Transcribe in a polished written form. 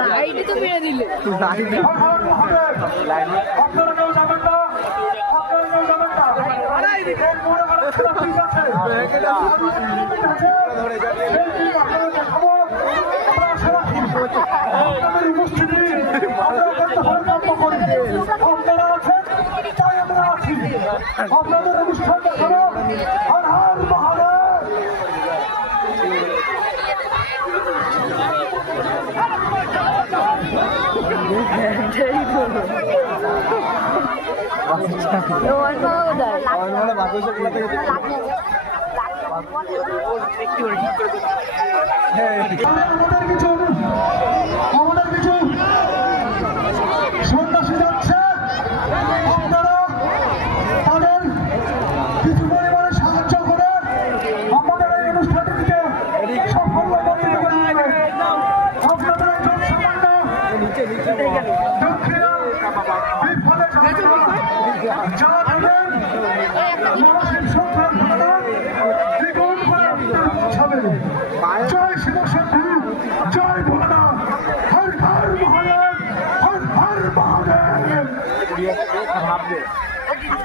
Light তো মেরে দিলে আপনারা কেউ যাবেন না, আপনারা কেউ যাবেন না। এই মোড়ে গেলে খেলা ঠিক আছে। আপনাদের উপস্থিতি আমরা কিন্তু হরকাম্য করি। আপনারা আছেন তাই আমরা আছি। আপনাদের অনুষ্ঠান দেখানো হর হর মহাদেব। আমাদের কিছু সন্ন্যাসী যাচ্ছে, আপনারা তাদের কিছু পরিমাণে সাহায্য করে আমাদের এই অনুষ্ঠানটিকে সাফল্যমণ্ডিত করে দেবেন। আপনাদের একজন সামান্য দক্ষিণা বিফলে যাবে না। যা দেবেন মানসিক সংক্রান্ত দ্বিগুণ করে আপনাদের পৌঁছাবে। জয় শিব শক্তি।